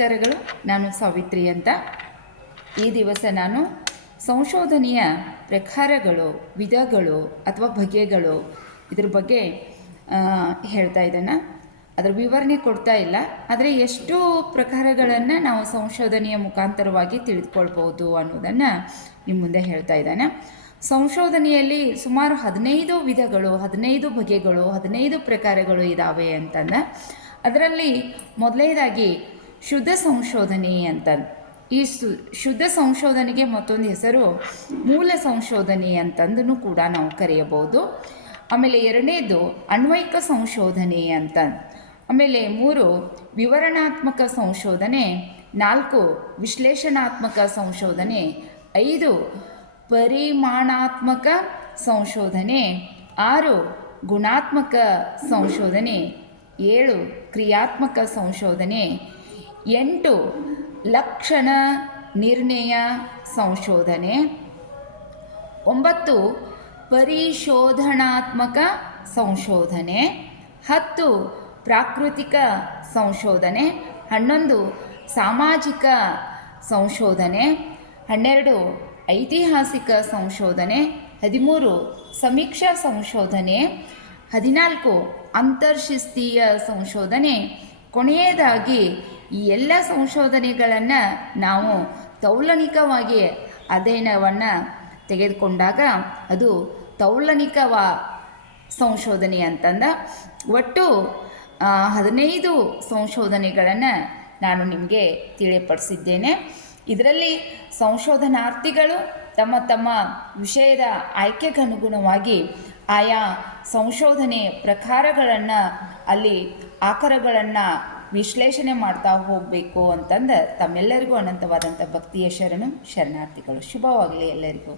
ನಮಸ್ಕಾರಗಳು. ನಾನು ಸಾವಿತ್ರಿ ಅಂತ. ಈ ದಿವಸ ನಾನು ಸಂಶೋಧನೆಯ ಪ್ರಕಾರಗಳು, ವಿಧಗಳು ಅಥವಾ ಬಗೆಗಳು ಇದ್ರ ಬಗ್ಗೆ ಹೇಳ್ತಾ ಇದ್ದೇನೆ. ಅದರ ವಿವರಣೆ ಕೊಡ್ತಾ ಇಲ್ಲ, ಆದರೆ ಎಷ್ಟು ಪ್ರಕಾರಗಳನ್ನು ನಾವು ಸಂಶೋಧನೆಯ ಮುಖಾಂತರವಾಗಿ ತಿಳಿದುಕೊಳ್ಬೋದು ಅನ್ನೋದನ್ನು ನಿಮ್ಮ ಮುಂದೆ ಹೇಳ್ತಾ ಇದ್ದಾನೆ. ಸಂಶೋಧನೆಯಲ್ಲಿ ಸುಮಾರು 15 ವಿಧಗಳು, 15 ಬಗೆಗಳು, 15 ಪ್ರಕಾರಗಳು ಇದ್ದಾವೆ ಅಂತಂದ. ಅದರಲ್ಲಿ ಮೊದಲನೇದಾಗಿ ಶುದ್ಧ ಸಂಶೋಧನೆ ಅಂತ. ಈ ಶುದ್ಧ ಸಂಶೋಧನೆಗೆ ಮತ್ತೊಂದು ಹೆಸರು ಮೂಲ ಸಂಶೋಧನೆ ಅಂತಂದೂ ಕೂಡ ನಾವು ಕರೆಯಬಹುದು. ಆಮೇಲೆ ಎರಡನೇದು ಅನ್ವಯಿಕ ಸಂಶೋಧನೆ ಅಂತ. ಆಮೇಲೆ 3 ವಿವರಣಾತ್ಮಕ ಸಂಶೋಧನೆ, 4 ವಿಶ್ಲೇಷಣಾತ್ಮಕ ಸಂಶೋಧನೆ, 5 ಪರಿಮಾಣಾತ್ಮಕ ಸಂಶೋಧನೆ, 6 ಗುಣಾತ್ಮಕ ಸಂಶೋಧನೆ, 7 ಕ್ರಿಯಾತ್ಮಕ ಸಂಶೋಧನೆ, 8 ಲಕ್ಷಣ ನಿರ್ಣಯ ಸಂಶೋಧನೆ, 9 ಪರಿಶೋಧನಾತ್ಮಕ ಸಂಶೋಧನೆ, 10 ಪ್ರಾಕೃತಿಕ ಸಂಶೋಧನೆ, 11 ಸಾಮಾಜಿಕ ಸಂಶೋಧನೆ, 12 ಐತಿಹಾಸಿಕ ಸಂಶೋಧನೆ, 13 ಸಮೀಕ್ಷಾ ಸಂಶೋಧನೆ, 14 ಅಂತರ್ಶಿಸ್ತೀಯ ಸಂಶೋಧನೆ. ಕೊನೆಯದಾಗಿ ಈ ಎಲ್ಲ ಸಂಶೋಧನೆಗಳನ್ನು ನಾವು ತೌಲನಿಕವಾಗಿ ಅಧ್ಯಯನವನ್ನು ತೆಗೆದುಕೊಂಡಾಗ ಅದು ತೌಲನಿಕ ಸಂಶೋಧನೆ ಅಂತಂದ. ಒಟ್ಟು 15 ಸಂಶೋಧನೆಗಳನ್ನು ನಾನು ನಿಮಗೆ ತಿಳಿಯಪಡಿಸಿದ್ದೇನೆ. ಇದರಲ್ಲಿ ಸಂಶೋಧನಾರ್ಥಿಗಳು ತಮ್ಮ ತಮ್ಮ ವಿಷಯದ ಆಯ್ಕೆಗನುಗುಣವಾಗಿ ಆಯಾ ಸಂಶೋಧನೆ ಪ್ರಕಾರಗಳನ್ನು, ಅಲ್ಲಿ ಆಕಾರಗಳನ್ನು ವಿಶ್ಲೇಷಣೆ ಮಾಡ್ತಾ ಹೋಗಬೇಕು ಅಂತಂದು ತಮ್ಮೆಲ್ಲರಿಗೂ ಅನಂತವಾದಂಥ ಭಕ್ತಿಯ ಶರಣಾರ್ಥಿಗಳು. ಶುಭವಾಗಲಿ ಎಲ್ಲರಿಗೂ.